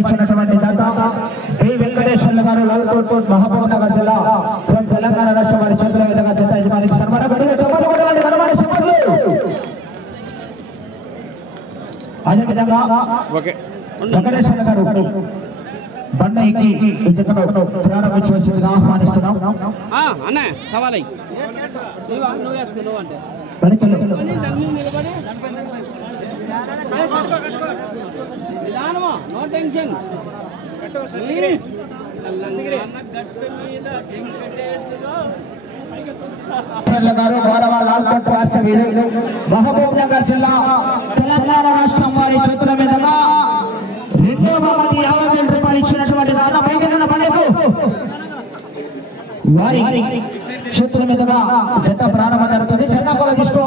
ఇచ్చినటువంటి దాత బి వెంకటేశ్వర్లు గారు లాల్కోట్ మహబూబ్ నగర్ జిల్లా ఫ్రమ్ తెలంగాణ రాష్ట్రం వారి చేతుల మీదుగా జత యజమానికి సన్మానం అదేవిధంగా వెంకటేశ్వర్లు గారు బండ ఎక్కి ఈ జతను ప్రారంభించవలసిందిగా ఆహ్వానిస్తున్నాం. గారు గౌరవ లాల్కోట్ వాస్తవ్యులు మహబూబ్ నగర్ జిల్లా తెలంగాణ రాష్ట్రం వారి చేతుల మీదుగా 250,000 రూపాయలు ఇచ్చినటువంటి దాదా పైన పండుగ వారి చేతుల మీదుగా జత ప్రారంభం జరుగుతుంది. చిన్న కొల తీసుకో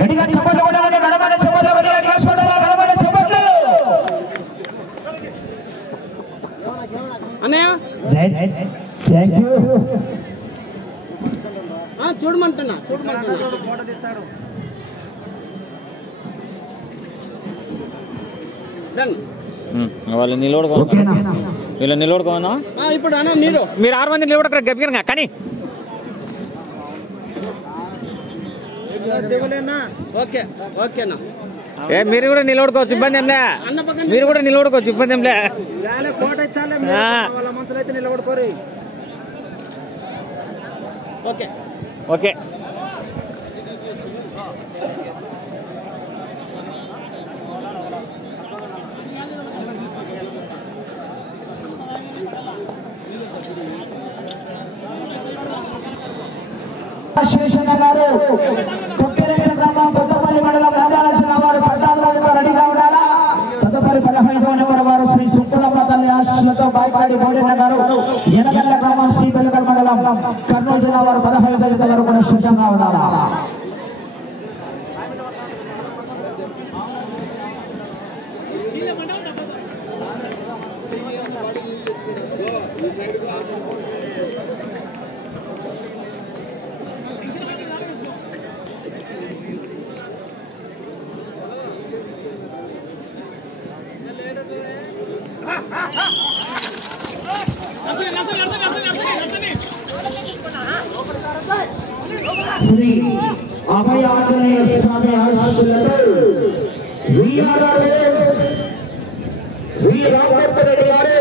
గడిగా చెప్పట్లు కొట్టాలంటే గడబడే చెప్పట్లు గడిగా క్లాస్ కొట్టాలా గడబడే చెప్పట్లు అన్నయ్య. Thank you. చూడమంటున్నా ఫోటో తీస్తాడు. వాళ్ళు నిలబడుకోవాలి, వీళ్ళు నిలబడుకోమన్నా. ఇప్పుడు అన్న మీరు 6 మంది నిలబడక గబ్బిగా కానీ మీరు కూడా నిలబడుకోవచ్చు, ఇబ్బంది ఏంలే. మీరు కూడా నిలబడుకోవచ్చు, ఇబ్బంది ఏంలే. నిలబడుకోరు. Okay okay. శేషన్న గారు కొక్కెరెంచ గ్రామం కొత్తపల్లి మండలం నంద్యాల జిల్లా వారు పట్టాలతో రెడీగా ఉండాలా. తదుపరి 15వ నెంబర్ వారు శ్రీ సుక్కులమ్మ తల్లి ఆశీస్సులతో బాయికాడి బోడెన్న గారు ఎనగల్ల గ్రామం శ్రీ బెల్లగల్ మండలం కర్నూలు జిల్లా వారు 15వ తేదీ వరకు కూడా సిద్ధంగా ఉండాలా. శ్రీ అభయ ఆంజనేయ స్వామి ఆశీస్సులతో రామరెడ్డి గారు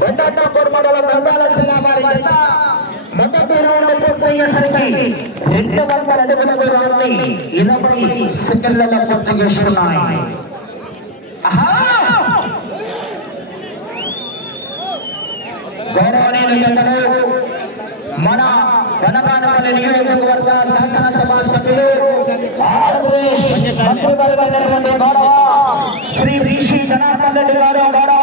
బండాపూర్ మండలం నంద్యాల జిల్లా వారి మొదటి రౌండ్ పూర్తయ్యేసరికి 200 అడుగుల దూరాన్ని 20 సెకండ్లలో పూర్తి చేసుకున్నాయి. గౌరవనీయులు మన వనగానపల్లి నియోజకవర్గ శాసనసభ సభ్యులు శ్రీ శ్రీ జనార్దన్ రెడ్డి గారు గౌరవ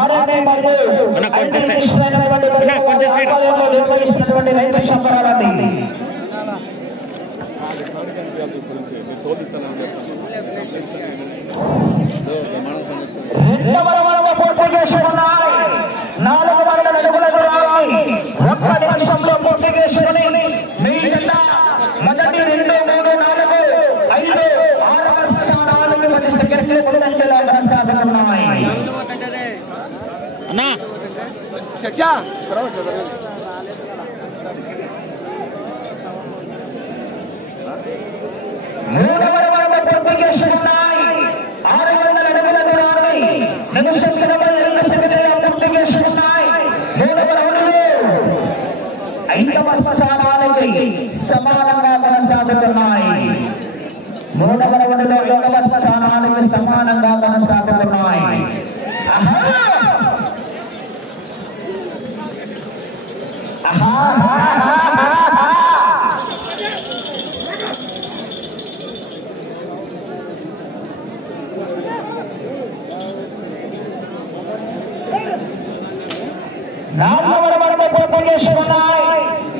ఆర్ఎంఏ మరియు నిర్వహిస్తున్నటువంటి రైతు సంబరాలని పూర్తి చేసుకున్నాయి. 400 అడుగుల దూరాన్ని 1 నిమిషంలో పూర్తి చేసుకుని మొదటి 2, 3, 4, 5, 6 స్థానాలకు 10 సెకండ్లు ముందంజలో కొనసాగుతున్నాయి. అన్నా పూర్తి చేసుకున్నాయి. 600 అడుగుల దూరాన్ని నిమిషం 22 సెకండ్లలో పూర్తి చేసుకున్నాయి. 3వ రౌండ్లో 5వ స్థానానికి సమానంగా కొనసాగుతున్నాయి. 3వ రౌండ్లో 5వ స్థానానికి సమానంగా కొనసాగుతున్నాయి. పూర్తి చేసుకున్నాయి.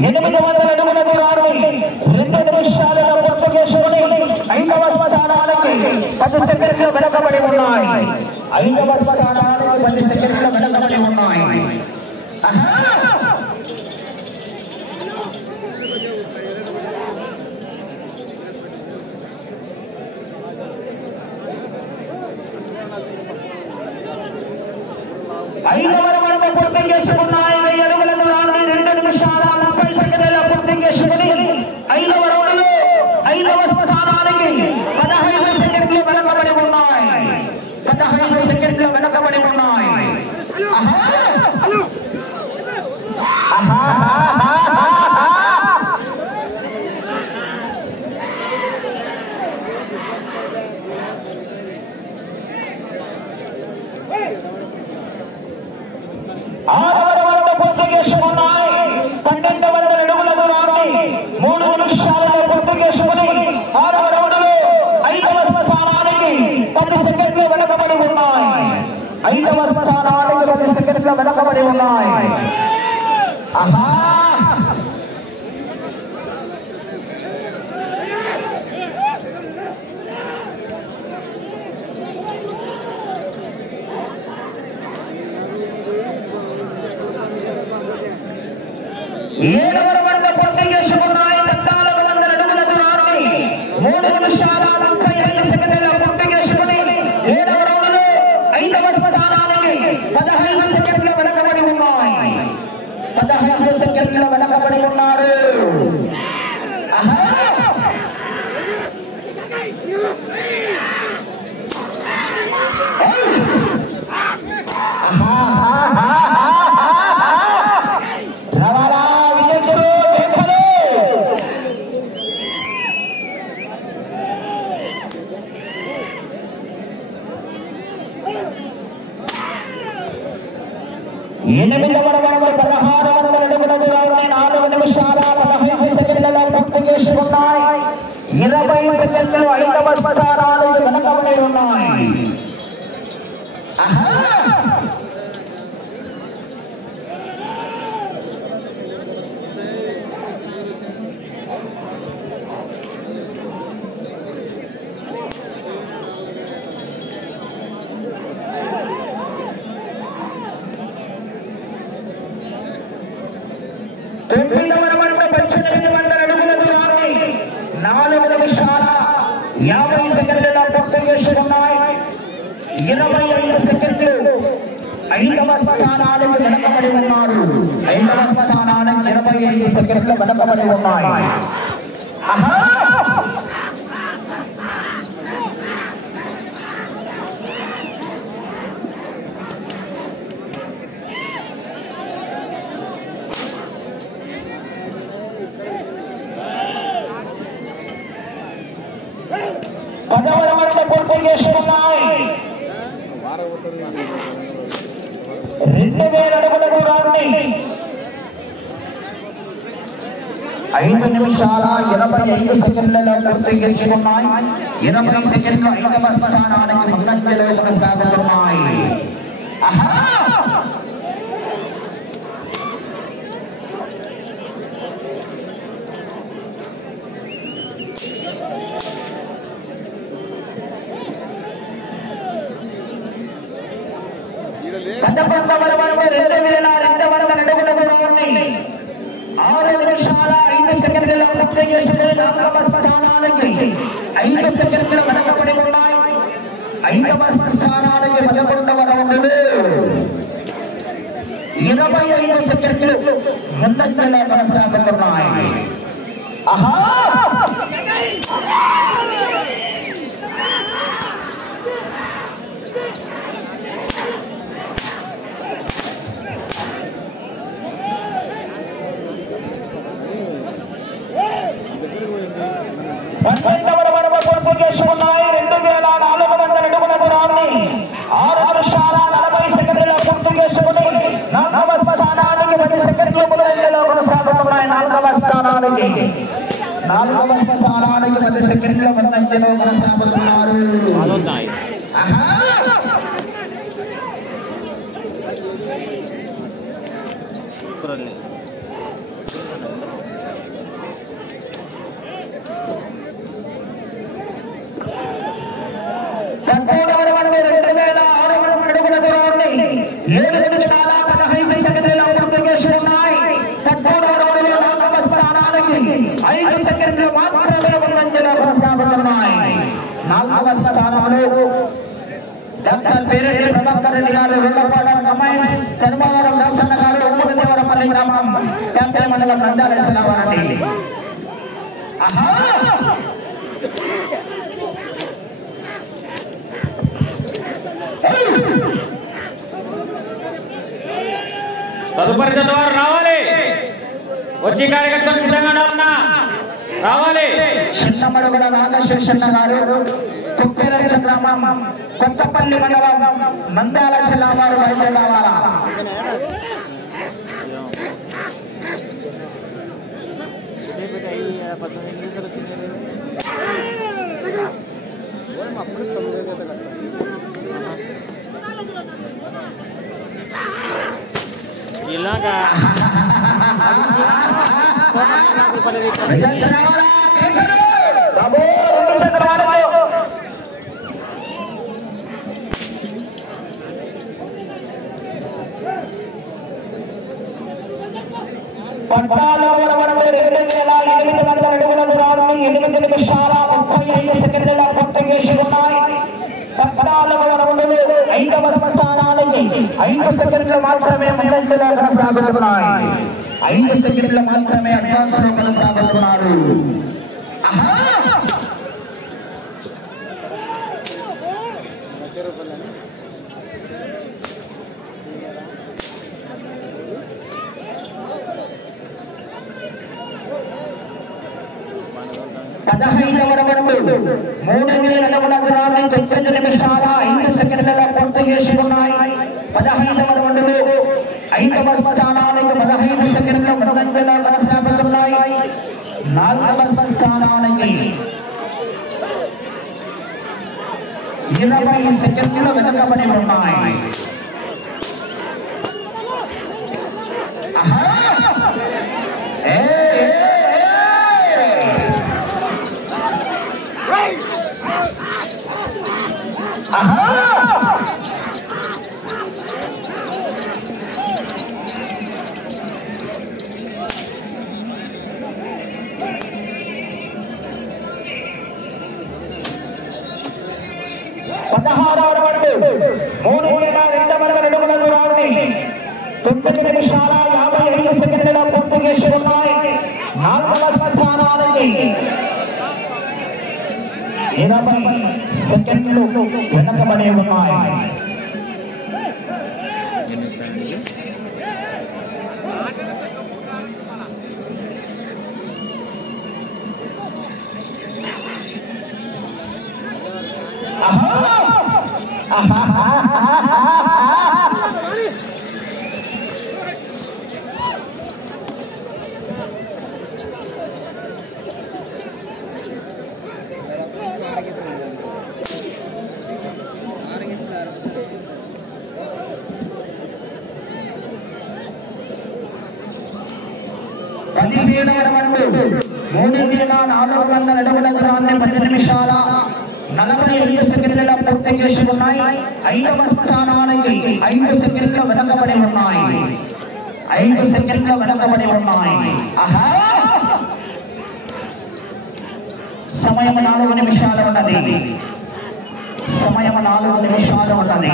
800 అడుగుల దూరాన్ని 2 నిమిషాలలో పూర్తి చేసుకుని 5వ స్థానానికి 10 సెకండ్లు వెనకబడి ఉన్నాయి. 5వ స్థానానికి 10 సెకండ్లు వెనకబడి ఉన్నాయి. 5వ రౌండ్ పూర్తి చేసుకున్నాయి. 1000 అడుగుల దూరాన్ని 2 నిమిషాల 30 సెకండ్లలో పూర్తి చేసుకుని 5వ రౌండ్లో 5వ స్థానానికి 15 సెకండ్లు వెనకబడి ఉన్నాయి. 15 సెకండ్లు వెనకబడి ఉన్నాయి. పూర్తి చేసుకున్నాయి. 12వ అడుగుల దూరాన్ని 3 నిమిషాలలో పూర్తి చేసుకుని 6వ రౌండ్లో 5వ స్థానానికి 10 సెకండ్లు వెనకబడి ఉన్నాయి. 5వ స్థానానికి 10 సెకండ్లు వెనకబడి ఉన్నాయి. ఏడవ రౌండ్ పూర్తి చేసుకున్నాయి. 1400 అడుగుల దూరాన్ని 3 నిమిషాల 35 సెకండ్లలో పూర్తి చేసుకుని 7వ రౌండ్లో 5వ స్థానానికి 15 సెకండ్లు వెనకబడి ఉన్నాయి. 15 సెకండ్లు వెనకబడి ఉన్నారు. ఎనిమిదవ రౌండ్ 1600 అడుగుల దూరాన్ని 4 నిమిషాల 15 సెకండ్లలో పూర్తి చేసుకున్నాయి. 20 సెకండ్లు 5వ స్థానానికి వెనకబడి ఉన్నాయి. తొమ్మిదవ రౌండ్ 1800 అడుగుల దూరాన్ని 4 నిమిషాల 50 సెకండ్లలో పూర్తి చేసుకున్నాయి. 25 సెకండ్లు 5వ స్థానానికి వెనకబడి ఉన్నారు. 5వ స్థానానికి 25 సెకండ్లు వెనకబడి ఉన్నాయి. పూర్తి చేసుకున్నాయి. 2000 అడుగుల దూరాన్ని 5 నిమిషాల 25 సెకండ్లలో పూర్తి చేసుకున్నాయి. 20 సెకండ్లు 5వ స్థానానికి ముందంజలో కొనసాగుతున్నాయి. డాక్టర్ పేరెడ్డి ప్రభాకర్ రెడ్డి గారు రెండోపాడ కమాండ్ ధర్మవరం దాసన్న గారు ఉమ్మడిదేవరపల్లి గ్రామం క్యాంపెయిన్ మండలం నంద్యాల జిల్లా వారండి. తదుపరి వారు రావాలి. వచ్చి కార్యకర్తలు సిద్ధంగా ఉన్నా రావాలి. చిన్నమడుగుల నాగశేషన్న గారు కుప్పేరచ గ్రామం కొత్తపల్లి మండలం నంద్యాల జిల్లా వారు బయలుదేరావాలా. ఇలాగా పట్టాలో 2,800 అడుగుల దూరాన్ని 8 నిమిషాల 35 సెకండ్ల పూర్తి చేసి ఉన్నాయి. పట్టాలో 5వ స్థానానికి 5 సెకండ్లు మాత్రమే ముందంజలో కొనసాగుతున్నాయి. 5 సెకండ్లు మాత్రమే అడ్వాన్స్ లో కొనసాగుతున్నారు. పదహైదవ రౌండ్ 3,000 అడుగుల దూరాన్ని 9 నిమిషాల 5 సెకండ్లలో పూర్తి చేసుకున్నాయి. 15వ రౌండ్లో 5వ స్థానానికి 15 సెకండ్ల ముందంజలో కొనసాగుతున్నాయి. 4వ స్థానానికి 20 సెకండ్లు వెనుకబడి ఉన్నాయి. పదహారవ రౌండ్ 3,200 అడుగుల దూరాన్ని 9 నిమిషాల 55 సెకండ్ల పూర్తి చేసుకున్నాయి. 4వ స్థానానికి 20 సెకండ్లు వెనకబడి ఉన్నాయి. నిమిషాల 45 సెకండ్ల పూర్తి చేసుకున్నాయి. 5వ స్థానానికి 5 సెకండ్లు వెనకబడి ఉన్నాయి. 5 సెకండ్లు వెనకబడి ఉన్నాయి. సమయం 4 నిమిషాలు ఉన్నది. సమయం 4 నిమిషాలు ఉన్నది.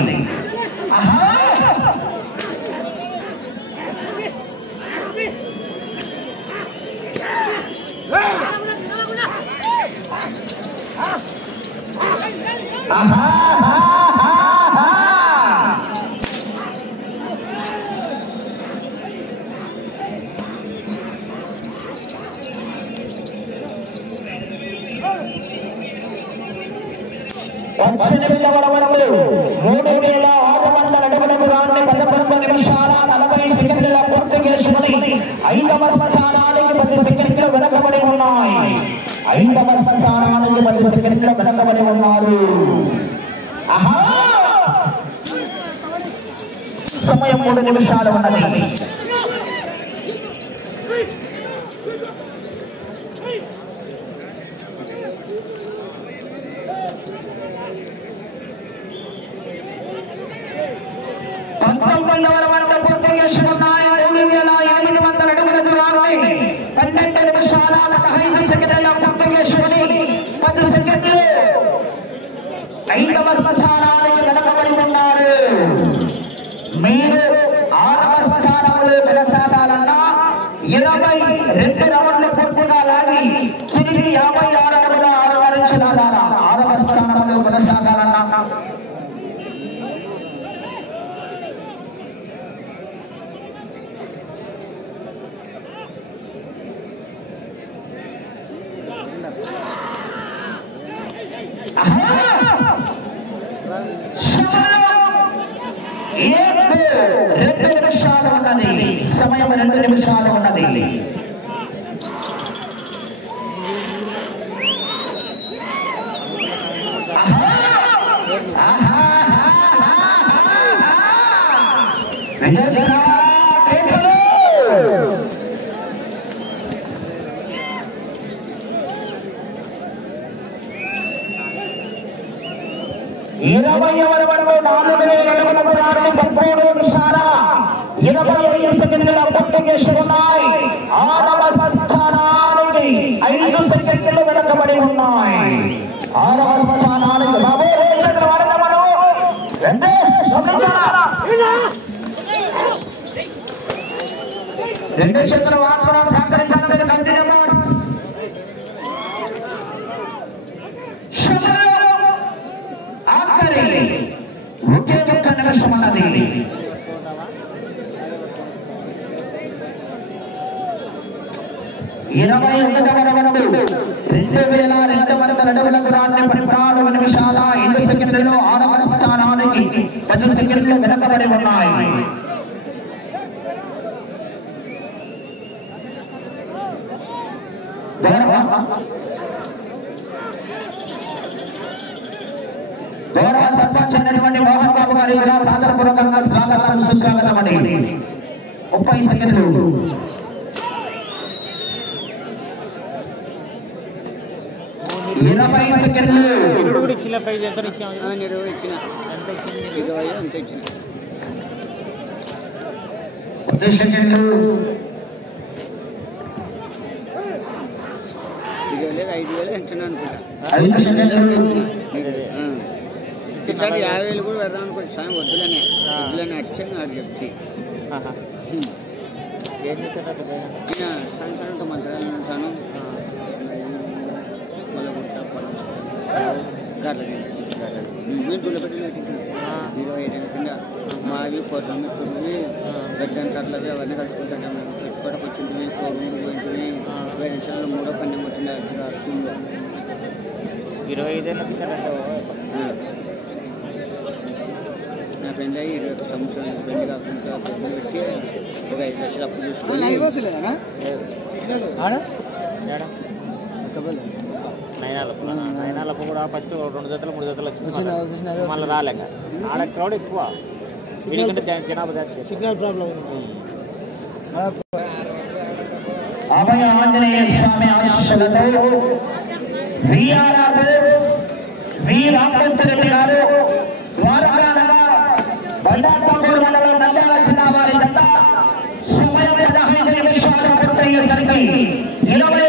సమయం 3 నిమిషాలు ఉన్నది. ఐదవ స్థానానికి వెనకబడి 2 నిమిషాలు ఉన్నది. సమయం 2 నిమిషాలు ఉన్నది. వెనకబడి ఉన్నాయి. 6వ స్థానానికి రెండు చేతుల వాతావరణం సహకరించాలని కమిటీ మెంబర్స్ ఆఖరి ఒకే ఒక్క నిమిషం అన్నది. ఇరవై 2002 దూరాన్ని 14 నిమిషాల 8 సెకండ్లలో 6వ స్థానానికి 10 సెకండ్లు వెనకబడి ఉన్నాయి. గౌరవ సర్పంచ్ అయినటువంటి మోహన్ బాబు గారి సాదరపూర్వకంగా స్వాగతం సుస్వాగతం అండి. 30 సెకండ్లు. ఇచ్చిన ప్రైజ్ ఎంత ఇచ్చాము? 20 ఇచ్చిన. ఎంత ఇచ్చింది? 20 ఎంత ఇచ్చిన? 10 సెకండ్లు. 5,000 ఎంచున్నా అనుకుంటా. 5 సెకండ్లు. ఈసారి 50,000 కూడా వెళ్దాం అనుకుంటా. సాయం వద్దులనే వచ్చాను అది చెప్తే ఏం చేస్తాడు సాయంకాలం మంత్రాలు ఉంటాను. మీరు దుల్లపెట్టిన 25 కింద మావి కోసమి తుమ్మి గడ్డంతర్లవి అవన్నీ కలుసుకుంటాం. పెట్టుకోవడానికి వచ్చింది కోవి గురించి 20 నిమిషాల్లో 3వ పన్నెం వచ్చింది. స్కూల్లో 25 నా ఫ్రెండ్ అయ్యి 21 సంవత్సరాలు పెళ్లి కాకుండా డబ్బులు పెట్టి ఒక 5 లక్షలు అప్పు చూసుకుని 9 కూడా ఫస్ట్ 2 జతలు 3 జతలు వచ్చింది. మళ్ళీ రాలేక ఆడ క్రౌడ్ ఎక్కువ. వీడికంటే జనాభా సిగ్నల్ ప్రాబ్లం. అభయ ఆంజనేయ స్వామి ఆశీస్సులతో వి రామచంద్రరెడ్డి గారు బండాపూర్ మండలం నంద్యాల జిల్లా వారి జత సమయం 15 నిమిషాలు పూర్తయ్యేసరికి 20